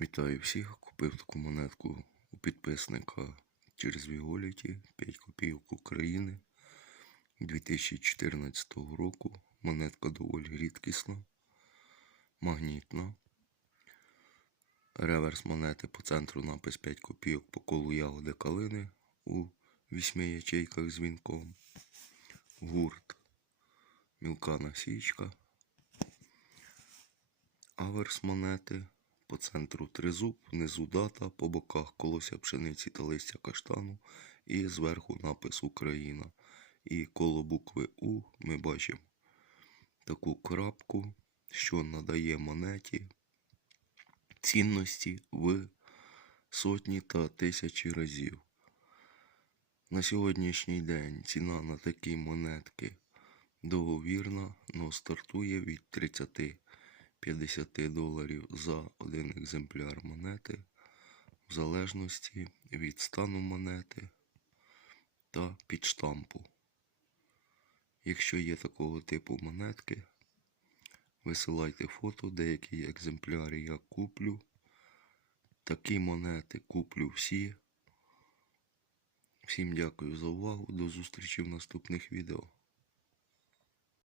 Вітаю всіх. Купив таку монетку у підписника через Віоліті 5 копійок України 2014 року. Монетка доволі рідкісна, магнітна. Реверс монети по центру напис 5 копійок по колу ягоди калини у 8 ячейках з вінком. Гурт. Мілка насічка. Аверс монети. По центру тризуб, внизу дата, по боках колося пшениці та листя каштану і зверху напис Україна. І коло букви У ми бачимо таку крапку, що надає монеті цінності в сотні та тисячі разів. На сьогоднішній день ціна на такі монетки договірна, но стартує від 30 50 доларів за один екземпляр монети, в залежності від стану монети та підштампу. Якщо є такого типу монетки, висилайте фото, деякі екземпляри я куплю. Такі монети куплю всі. Всім дякую за увагу. До зустрічі в наступних відео.